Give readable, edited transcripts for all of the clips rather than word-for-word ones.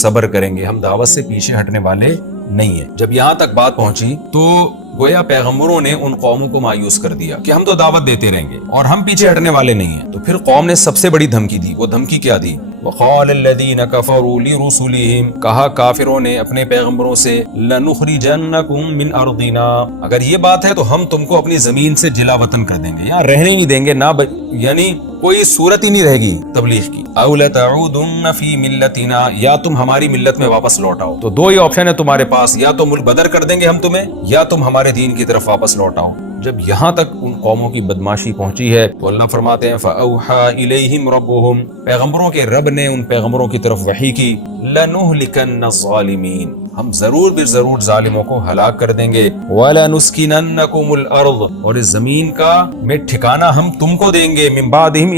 صبر کریں گے، ہم دعوت سے پیچھے ہٹنے والے نہیں ہیں۔ جب یہاں تک بات پہنچی تو گویا پیغمبروں نے ان قوموں کو مایوس کر دیا کہ ہم تو دعوت دیتے رہیں گے اور ہم پیچھے ہٹنے والے نہیں ہیں۔ تو پھر قوم نے سب سے بڑی دھمکی دی۔ وہ دھمکی کیا دی؟ وقال الذین کفروا لرسلہم، کہا کافروں نے اپنے پیغمبروں سے لنخرجنکم من ارضنا، اگر یہ بات ہے تو ہم تم کو اپنی زمین سے جلا وطن کر دیں گے، یہاں رہنے نہیں دیں گے، نہ یعنی کوئی صورت ہی نہیں رہے گی تبلیغ کی۔ او لتعودن فی ملتنا، یا تم ہماری ملت میں واپس لوٹ آؤ۔ تو دو ہی آپشن ہے تمہارے پاس، یا تو ملک بدر کر دیں گے ہم تمہیں، یا تم ہمارے دین کی طرف واپس لوٹ آؤ۔ جب یہاں تک ان قوموں کی بدماشی پہنچی ہے تو اللہ فرماتے ہیں فَأَوْحَى إِلَيْهِمْ رَبُّهُمْ، پیغمبروں کے رب نے ان پیغمبروں کی طرف وحی کی، لَنُهْلِكَنَّ الظَّالِمِينَ، ہم ضرور بے ضرور ظالموں کو ہلاک کر دیں گے، وَلَنُسْكِنَنَّكُمُ الْأَرْضَ، اور اس زمین کا میں ٹھکانہ ہم تم کو دیں گے، من بعدہم،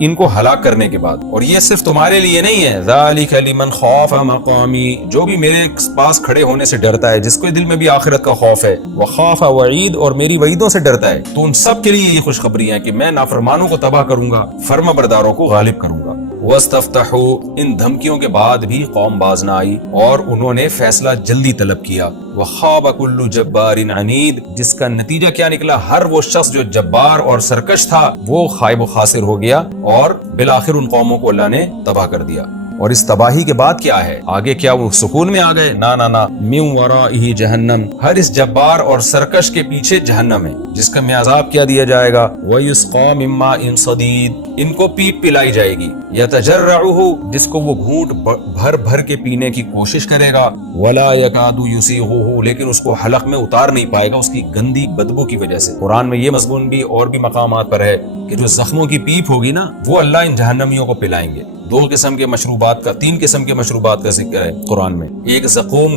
ان کو ہلاک کرنے کے بعد۔ اور یہ صرف تمہارے لیے نہیں ہے، ذَلِكَ لِمَنْ خَافَ مَقَامِي، جو بھی میرے پاس کھڑے ہونے سے ڈرتا ہے، جس کے دل میں بھی آخرت کا خوف ہے، وَخَافَ وَعِيدْ، اور میری وعیدوں سے ڈرتا ہے، تو ان سب کے لیے یہ خوشخبری ہے کہ میں نافرمانوں کو تباہ کروں گا، فرما برداروں کو غالب کروں گا۔ وَاسْتَفْتَحُوا، ان دھمکیوں کے بعد بھی قوم باز نہ آئی اور انہوں نے فیصلہ جلدی طلب کیا۔ وَخَابَ كُلُّ جَبَّارٍ عَنِيدٍ، جس کا نتیجہ کیا نکلا؟ ہر وہ شخص جو جبار اور سرکش تھا وہ خائب و خاسر ہو گیا اور بالآخر ان قوموں کو اللہ نے تباہ کر دیا۔ اور اس تباہی کے بعد کیا ہے آگے؟ کیا وہ سکون میں آ گئے؟ نہ، من ورائہ جہنم، ہر اس جبار اور سرکش کے پیچھے جہنم ہے، جس کا میں عذاب کیا دیا جائے گا؟ وَيُسْقَى مِن مَّاءٍ صَدِيدٍ، ان کو پیپ پلائی جائے گی، يَتَجَرَّعُهُ، جس کو وہ گھونٹ بھر بھر کے پینے کی کوشش کرے گا، وَلَا يَكَادُ يُسِيغُهُ، لیکن اس کو حلق میں اتار نہیں پائے گا اس کی گندی بدبو کی وجہ سے۔ قرآن میں یہ مضمون بھی اور بھی مقامات پر ہے کہ جو زخموں کی پیپ ہوگی نا، وہ اللہ ان جہنمیوں کو پلائیں گے۔ دو قسم کے مشروبات کا، تین قسم کے مشروبات کا ذکر ہے قرآن میں۔ ایک زقوم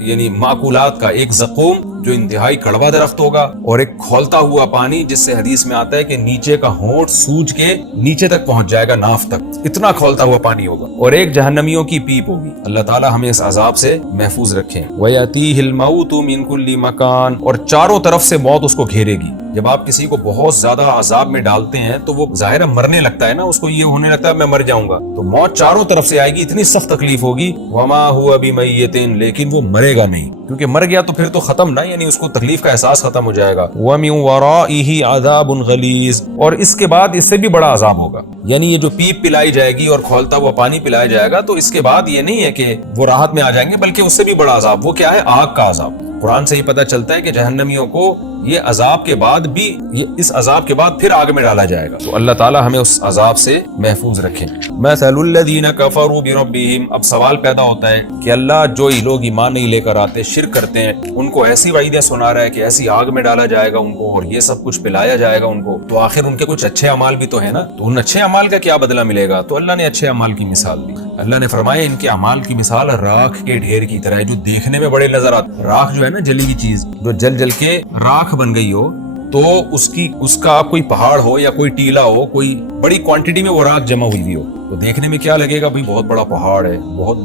یعنی معقولات کا، ایک زقوم جو انتہائی کڑوا درخت ہوگا، اور ایک کھولتا ہوا پانی جس سے حدیث میں آتا ہے کہ نیچے کا ہونٹ سوج کے نیچے تک پہنچ جائے گا، ناف تک، اتنا کھولتا ہوا پانی ہوگا۔ اور ایک جہنمیوں کی پیپ ہوگی۔ اللہ تعالی ہمیں اس عذاب سے محفوظ رکھیں۔ وَيَأْتِيهِ الْمَوْتُ مِنْ كُلِّ مَكَانٍ، اور چاروں طرف سے موت اس کو گھیرے گی۔ جب آپ کسی کو بہت زیادہ عذاب میں ڈالتے ہیں تو وہ ظاہر مرنے لگتا ہے نا، اس کو یہ ہونے لگتا ہے میں مر جاؤں گا، تو موت چاروں طرف سے آئے گی، اتنی سخت تکلیف ہوگی۔ وَمَا هُوَ بِمَيِّتٍ، لیکن وہ مرے گا نہیں، کیونکہ مر گیا تو پھر تو ختم نا، یعنی اس کو تکلیف کا احساس ختم ہو جائے گا۔ وَمِن وَرَائِهِ عَذَابٌ غَلِيظٌ، اور اس کے بعد اس سے بھی بڑا عذاب ہوگا، یعنی یہ جو پیپ پلائی جائے گی اور کھولتا ہوا پانی پلایا جائے گا، تو اس کے بعد یہ نہیں ہے کہ وہ راحت میں آ جائیں گے، بلکہ اس سے بھی بڑا عذاب۔ وہ کیا ہے؟ آگ کا عذاب۔ قرآن سے ہی پتہ چلتا ہے کہ جہنمیوں کو یہ عذاب کے بعد بھی، اس عذاب کے بعد پھر آگ میں ڈالا جائے گا۔ تو اللہ تعالی ہمیں اس عذاب سے محفوظ رکھیں۔ مثل الذین کفروا بربہم، اب سوال پیدا ہوتا ہے کہ اللہ جو لوگ ایمان نہیں لے کر آتے، شرک کرتے ہیں، ان کو ایسی وعیدیں سنا رہا ہے کہ ایسی آگ میں ڈالا جائے گا ان کو، اور یہ سب کچھ پلایا جائے گا ان کو، تو آخر ان کے کچھ اچھے اعمال بھی تو ہیں نا، تو ان اچھے اعمال کا کیا بدلہ ملے گا؟ تو اللہ نے اچھے اعمال کی مثال دی۔ اللہ نے فرمایا ان کے اعمال کی مثال راکھ کے ڈھیر کی طرح ہے، جو دیکھنے میں بڑے نظر آتے۔ راکھ جو ہے نا، جلی ہوئی چیز جو جل جل کے راکھ بن گئی ہو، تو اس کا کوئی پہاڑ ہو یا کوئی ٹیلا ہو، کوئی بڑی کوانٹٹی میں وہ راکھ جمع ہوئی ہوئی ہو، تو دیکھنے میں کیا لگے گا؟ بھئی بہت بڑا پہاڑ ہے، بہت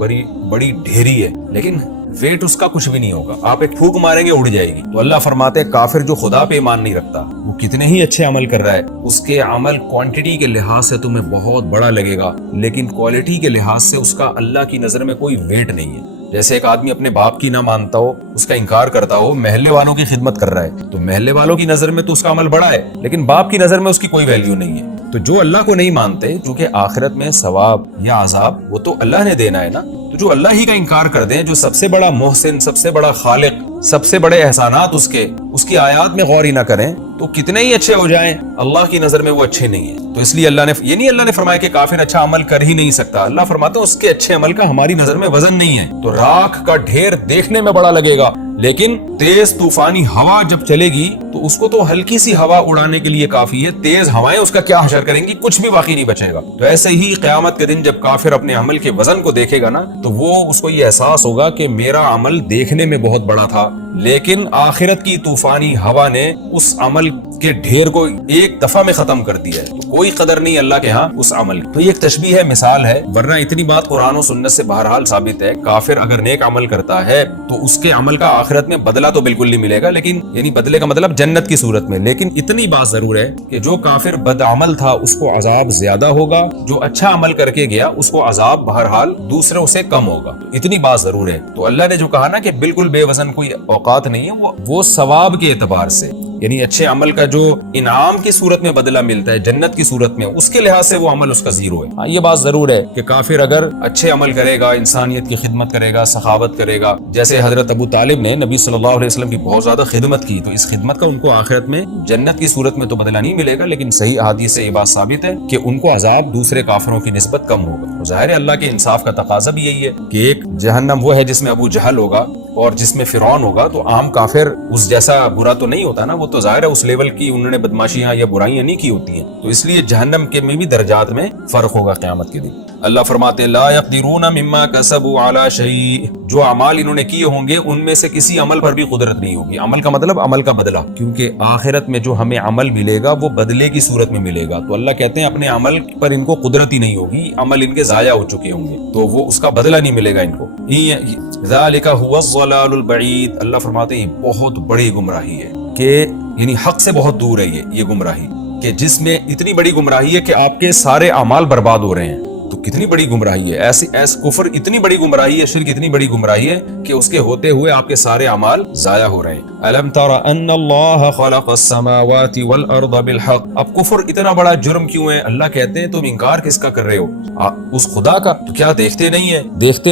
بڑی ڈھیری ہے، لیکن ویٹ اس کا کچھ بھی نہیں ہوگا، آپ ایک پھونک ماریں گے اڑ جائے گی۔ تو اللہ فرماتے ہیں کافر جو خدا پہ ایمان نہیں رکھتا، وہ کتنے ہی اچھے عمل کر رہا ہے، اس کے عمل کوانٹٹی کے لحاظ سے تمہیں بہت بڑا لگے گا، لیکن کوالٹی کے لحاظ سے اس کا اللہ کی نظر میں کوئی ویٹ نہیں ہے۔ جیسے ایک آدمی اپنے باپ کی نہ مانتا ہو، اس کا انکار کرتا ہو، محلے والوں کی خدمت کر رہا ہے، تو محلے والوں کی نظر میں تو اس کا عمل بڑا ہے، لیکن باپ کی نظر میں اس کی کوئی ویلیو نہیں ہے۔ تو جو اللہ کو نہیں مانتے، چونکہ آخرت میں ثواب یا عذاب وہ تو اللہ نے دینا ہے نا، تو جو اللہ ہی کا انکار کر دیں، جو سب سے بڑا محسن، سب سے بڑا خالق، سب سے بڑے احسانات اس کی آیات میں غور ہی نہ کریں، تو کتنے ہی اچھے ہو جائیں، اللہ کی نظر میں وہ اچھے نہیں ہیں۔ تو اس لیے اللہ نے فرمایا کہ کافر اچھا عمل کر ہی نہیں سکتا، اللہ فرماتا ہے اس کے اچھے عمل کا ہماری نظر میں وزن نہیں ہے۔ تو راکھ کا ڈھیر دیکھنے میں بڑا لگے گا، لیکن تیز طوفانی ہوا جب چلے گی تو اس کو تو ہلکی سی ہوا اڑانے کے لیے کافی ہے، تیز ہوائیں اس کا کیا حشر کریں گی؟ کچھ بھی باقی نہیں بچے گا۔ تو ایسے ہی قیامت کے دن جب کافر اپنے عمل کے وزن کو دیکھے گا نا، تو وہ اس کو یہ احساس ہوگا کہ میرا عمل دیکھنے میں بہت بڑا تھا، لیکن آخرت کی طوفانی ہوا نے اس عمل کے ڈھیر کو ایک دفعہ میں ختم کر دیا ہے، کوئی قدر نہیں اللہ کے ہاں اس عمل کی۔ تو یہ ایک تشبیہ ہے، مثال ہے، ورنہ اتنی بات قرآن و سنت سے بہرحال ثابت ہے، کافر اگر نیک عمل کرتا ہے تو اس کے عمل کا آخرت میں بدلہ تو بالکل نہیں ملے گا، لیکن یعنی بدلے کا مطلب جنت کی صورت میں، لیکن اتنی بات ضرور ہے کہ جو کافر بد عمل تھا اس کو عذاب زیادہ ہوگا، جو اچھا عمل کر کے گیا اس کو عذاب بہرحال دوسروں سے کم ہوگا، اتنی بات ضرور ہے۔ تو اللہ نے جو کہا نا کہ بالکل بے وزن کوئی اوقات نہیں ہے، وہ ثواب کے اعتبار سے، یعنی اچھے عمل کا جو انعام کی صورت میں بدلہ ملتا ہے جنت کی صورت میں، اس کے لحاظ سے وہ عمل اس کا زیرو ہے۔ ہاں یہ بات ضرور ہے کہ کافر اگر اچھے عمل کرے گا، انسانیت کی خدمت کرے گا، سخاوت کرے گا، جیسے حضرت ابو طالب نے نبی صلی اللہ علیہ وسلم کی بہت زیادہ خدمت کی، تو اس خدمت کا ان کو آخرت میں جنت کی صورت میں تو بدلہ نہیں ملے گا، لیکن صحیح احادیث سے یہ بات ثابت ہے کہ ان کو عذاب دوسرے کافروں کی نسبت کم ہوگا۔ ظاہر ہے اللہ کے انصاف کا تقاضا بھی یہی ہے کہ ایک جہنم وہ ہے جس میں ابو جہل ہوگا اور جس میں فرعون ہوگا، تو عام کافر اس جیسا برا تو نہیں ہوتا نا، وہ تو ظاہر ہے اس لیول کی انہوں نے بدماشیاں یا برائیاں نہیں کی ہوتی ہیں، تو اس لیے جہنم کے میں بھی درجات میں فرق ہوگا قیامت کے دن۔ اللہ فرماتے لا یقدرون مما کسبوا علی شیء، جو اعمال انہوں نے کیے ہوں گے ان میں سے کسی عمل پر بھی قدرت نہیں ہوگی۔ عمل کا مطلب عمل کا بدلہ، کیونکہ آخرت میں جو ہمیں عمل ملے گا وہ بدلے کی صورت میں ملے گا، تو اللہ کہتے ہیں اپنے عمل پر ان کو قدرت ہی نہیں ہوگی، عمل ان کے ضائع ہو چکے ہوں گے تو وہ اس کا بدلہ نہیں ملے گا ان کو۔ ذالک هو الضلال البعید، اللہ فرماتے ہیں یہ بہت بڑی گمراہی ہے، کہ یعنی حق سے بہت دور ہے یہ گمراہی، کہ جس میں اتنی بڑی گمراہی ہے کہ آپ کے سارے اعمال برباد ہو رہے ہیں، تو کتنی بڑی گمراہی ہے، ایسی کفر اتنی بڑی گمراہی ہے، شرک اتنی بڑی گمراہی ہے کہ اس کے ہوتے ہوئے آپ کے سارے اعمال ضائع ہو رہے ہیں۔ الم تر ان اللہ خلق السماوات والارض بالحق، اب کفر اتنا بڑا جرم کیوں ہے؟ اللہ کہتے ہیں تم انکار کس کا کر رہے ہو؟ اس خدا کا، تو کیا دیکھتے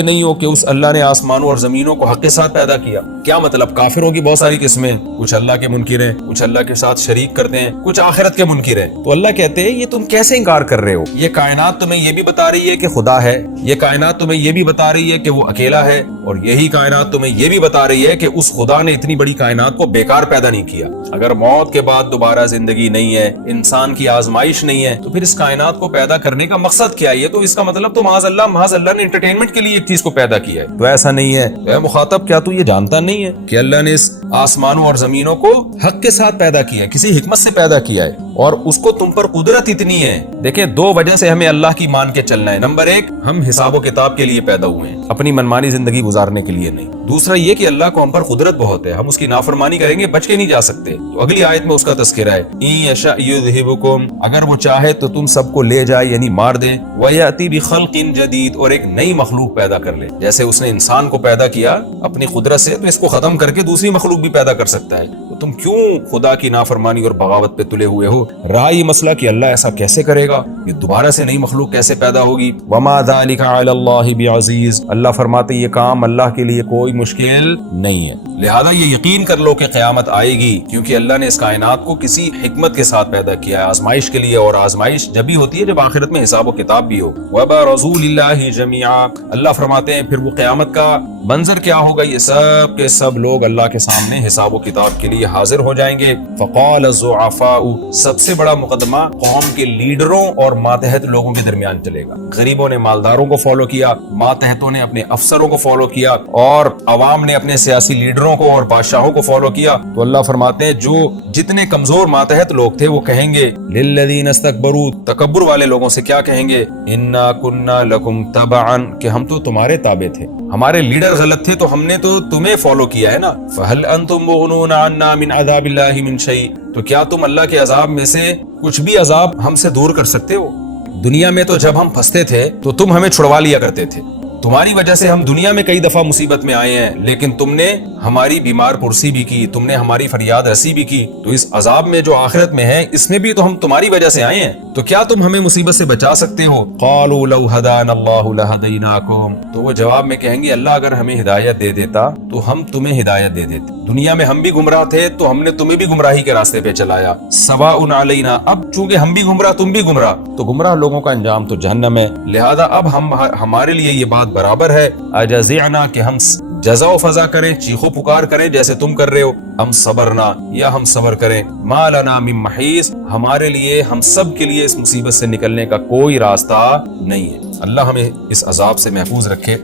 نہیں ہو کہ اس اللہ نے آسمانوں اور زمینوں کو حق کے ساتھ پیدا کیا؟ کیا مطلب؟ کافروں کی بہت ساری قسمیں، کچھ اللہ کے منکر ہیں، کچھ اللہ کے ساتھ شریک کرتے ہیں، کچھ آخرت کے منکر ہیں، تو اللہ کہتے ہیں یہ تم کیسے انکار کر رہے ہو؟ یہ کائنات تمہیں یہ بھی بتا رہی ہے کہ خدا ہے، یہ کائنات تمہیں یہ بھی بتا رہی ہے کہ وہ اکیلا ہے، اور یہی کائنات تمہیں یہ بھی بتا رہی ہے کہ اس خدا نے اتنی بڑی کائنات کو بیکار پیدا نہیں کیا۔ اگر موت کے بعد دوبارہ زندگی نہیں ہے، انسان کی آزمائش نہیں ہے، تو پھر اس کائنات کو پیدا کرنے کا مقصد کیا ہے؟ تو اس کا مطلب تو محض اللہ نے انٹرٹینمنٹ کے لیے ایک چیز کو پیدا کیا ہے، تو ایسا نہیں ہے۔ اے مخاطب، کیا تو یہ جانتا نہیں ہے کہ اللہ نے اس آسمانوں اور زمینوں کو حق کے ساتھ پیدا کیا ہے، کسی حکمت سے پیدا کیا ہے، اور اس کو تم پر قدرت اتنی ہے؟ دیکھیں، دو وجہ سے ہمیں اللہ کی مان کے چلنا ہے۔ نمبر ایک، ہم حساب و کتاب کے لیے پیدا ہوئے ہیں، اپنی منمانی زندگی گزارنے کے لیے نہیں۔ دوسرا یہ کہ اللہ کو ہم پر قدرت بہت ہے، ہم اس کی نافرمانی کریں گے بچ کے نہیں جا سکتے، تو اگلی آیت میں اس کا تذکرہ ہے، ان یشاء یذھبکم، اگر وہ چاہے تو تم سب کو لے جائے یعنی مار دے، ویأتی بخلق جدید، اور ایک نئی مخلوق پیدا کر لے۔ جیسے اس نے انسان کو پیدا کیا اپنی قدرت سے، تو اس کو ختم کر کے دوسری مخلوق بھی پیدا کر سکتا ہے، تو تم کیوں خدا کی نافرمانی اور بغاوت پہ تلے ہوئے ہو؟ رہا یہ مسئلہ کہ اللہ ایسا کیسے کرے گا، یہ دوبارہ سے نئی مخلوق کیسے پیدا ہوگی؟ وما ذلک علی اللہ بعزیز، اللہ فرماتے یہ کام اللہ کے لیے کوئی مشکل نہیں ہے، لہذا یہ یقین کر لو کہ قیامت آئے گی، کیونکہ اللہ نے اس کائنات کو کسی حکمت کے ساتھ پیدا کیا ہے، آزمائش کے لیے، اور آزمائش جب ہی ہوتی ہے جب آخرت میں حساب و کتاب بھی ہو۔ وبرزوا للہ جميعا، اللہ فرماتے ہیں پھر وہ قیامت کا منظر کیا ہوگا؟ یہ سب کے سب لوگ اللہ کے سامنے حساب و کتاب کے لیے حاضر ہو جائیں گے۔ فقال الضعفاء، سب سے بڑا مقدمہ قوم کے لیڈروں اور ماتحت لوگوں کے درمیان چلے گا۔ غریبوں نے مالداروں کو فالو کیا، ماتحتوں نے اپنے افسروں کو فالو کیا، اور عوام نے اپنے سیاسی لیڈروں کو اور بادشاہوں کو فالو کیا۔ تو اللہ فرماتے ہیں جو جتنے کمزور ماتحت لوگ تھے وہ کہیں گے للذین استکبروا، تکبر والے لوگوں سے کیا کہیں گے؟ انا کنا لکم تبعا، کہ ہم تو تمہارے تابع تھے، ہمارے لیڈر غلط تھے تو ہم نے تو تمہیں فالو کیا ہے نا۔ فہل انتم مغنون عنا من عذاب اللہ من شیء، تو کیا تم اللہ کے عذاب میں سے کچھ بھی عذاب ہم سے دور کر سکتے ہو؟ دنیا میں تو جب ہم پھنستے تھے تو تم ہمیں چھڑوا لیا کرتے تھے، تمہاری وجہ سے ہم دنیا میں کئی دفعہ مصیبت میں آئے ہیں، لیکن تم نے ہماری بیمار پرسی بھی کی، تم نے ہماری فریاد رسی بھی کی، تو اس عذاب میں جو آخرت میں ہے اس میں بھی تو ہم تمہاری وجہ سے آئے ہیں، تو کیا تم ہمیں مصیبت سے بچا سکتے ہو؟ قالوا لو ہدانا اللہ لہدیناکم، تو وہ جواب میں کہیں گے اللہ اگر ہمیں ہدایت دے دیتا تو ہم تمہیں ہدایت دے دیتے، دنیا میں ہم بھی گمراہ تھے تو ہم نے تمہیں بھی گمراہی کے راستے پہ چلایا، سواء علینا، اب چونکہ ہم بھی گمراہ تم بھی گمراہ، تو گمراہ لوگوں کا انجام تو جہنم ہے، لہذا اب ہمارے لیے یہ بات برابر ہے، اجزعنا، کہ ہم جزا و فضا کریں، چیخو پکار کریں جیسے تم کر رہے ہو، ہم صبرنا، یا ہم صبر کریں، ما لنا من محیص، ہمارے لیے ہم سب کے لیے اس مصیبت سے نکلنے کا کوئی راستہ نہیں ہے۔ اللہ ہمیں اس عذاب سے محفوظ رکھے۔